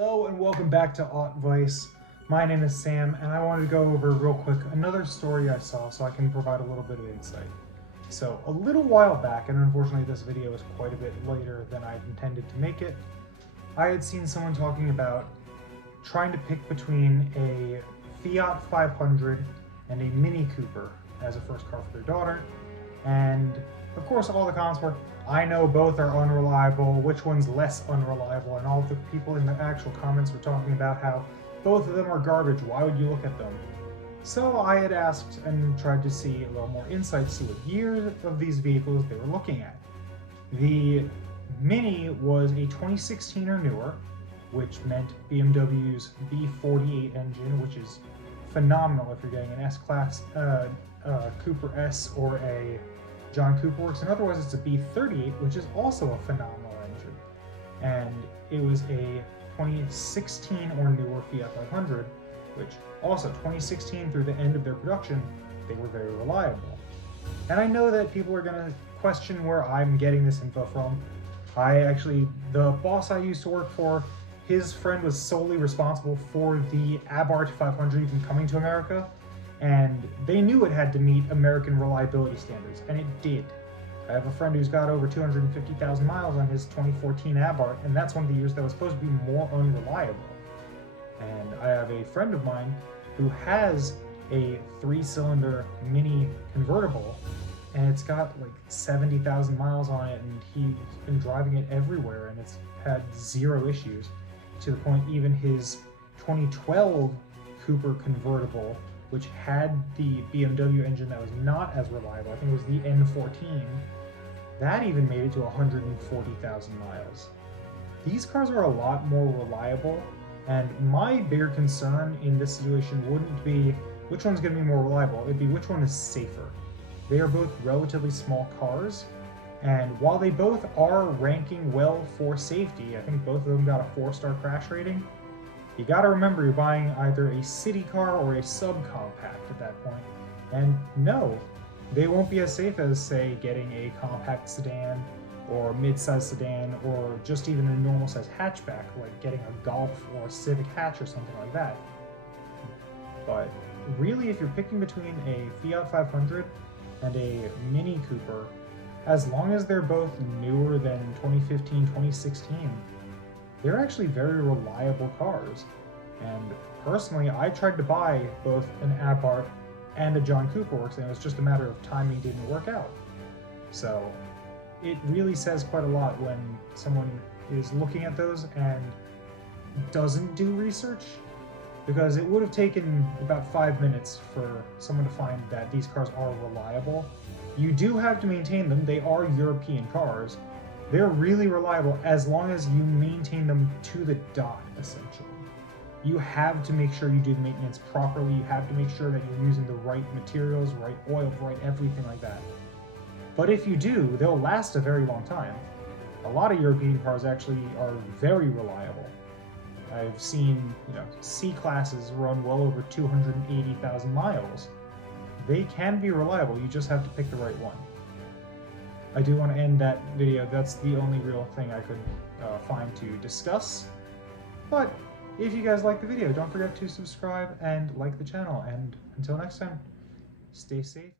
Hello and welcome back to Vice. My name is Sam and I wanted to go over real quick another story I saw so I can provide a little bit of insight. So a little while back, and unfortunately this video is quite a bit later than I intended to make it, I had seen someone talking about trying to pick between a Fiat 500 and a Mini Cooper as a first car for their daughter, and of course all the comments were, I know both are unreliable, which one's less unreliable, and all the people in the actual comments were talking about how both of them are garbage, why would you look at them? So I had asked and tried to see a little more insight, see what years of these vehicles they were looking at. The Mini was a 2016 or newer, which meant BMW's B48 engine, which is phenomenal if you're getting an S-Class Cooper S or a John Cooper Works, and otherwise it's a B38, which is also a phenomenal engine. And it was a 2016 or newer Fiat 500, which also 2016 through the end of their production, they were very reliable. And I know that people are gonna question where I'm getting this info from. The boss I used to work for, his friend was solely responsible for the Abarth 500 even coming to America, and they knew it had to meet American reliability standards, and it did. I have a friend who's got over 250,000 miles on his 2014 Abarth, and that's one of the years that was supposed to be more unreliable. And I have a friend of mine who has a 3-cylinder Mini convertible, and it's got like 70,000 miles on it, and he's been driving it everywhere, and it's had zero issues, to the point even his 2012 Cooper convertible, which had the BMW engine that was not as reliable, I think it was the N14, that even made it to 140,000 miles. These cars are a lot more reliable, and my bigger concern in this situation wouldn't be which one's going to be more reliable, it'd be which one is safer. They are both relatively small cars, and while they both are ranking well for safety, I think both of them got a 4-star crash rating, you gotta remember you're buying either a city car or a subcompact at that point. And no, they won't be as safe as, say, getting a compact sedan or mid-size sedan or just even a normal size hatchback, like getting a Golf or a Civic hatch or something like that. But really, if you're picking between a Fiat 500 and a Mini Cooper, as long as they're both newer than 2015, 2016, they're actually very reliable cars. And personally, I tried to buy both an Abarth and a John Cooper Works, and it was just a matter of timing didn't work out. So it really says quite a lot when someone is looking at those and doesn't do research, because it would have taken about 5 minutes for someone to find that these cars are reliable. You do have to maintain them, they are European cars. They're really reliable as long as you maintain them to the dot, essentially. You have to make sure you do the maintenance properly, you have to make sure that you're using the right materials, right oil, right everything like that. But if you do, they'll last a very long time. A lot of European cars actually are very reliable. I've seen, C-classes run well over 280,000 miles. They can be reliable, you just have to pick the right one. I do want to end that video. That's the only real thing I could find to discuss. But if you guys like the video, don't forget to subscribe and like the channel. And until next time, stay safe.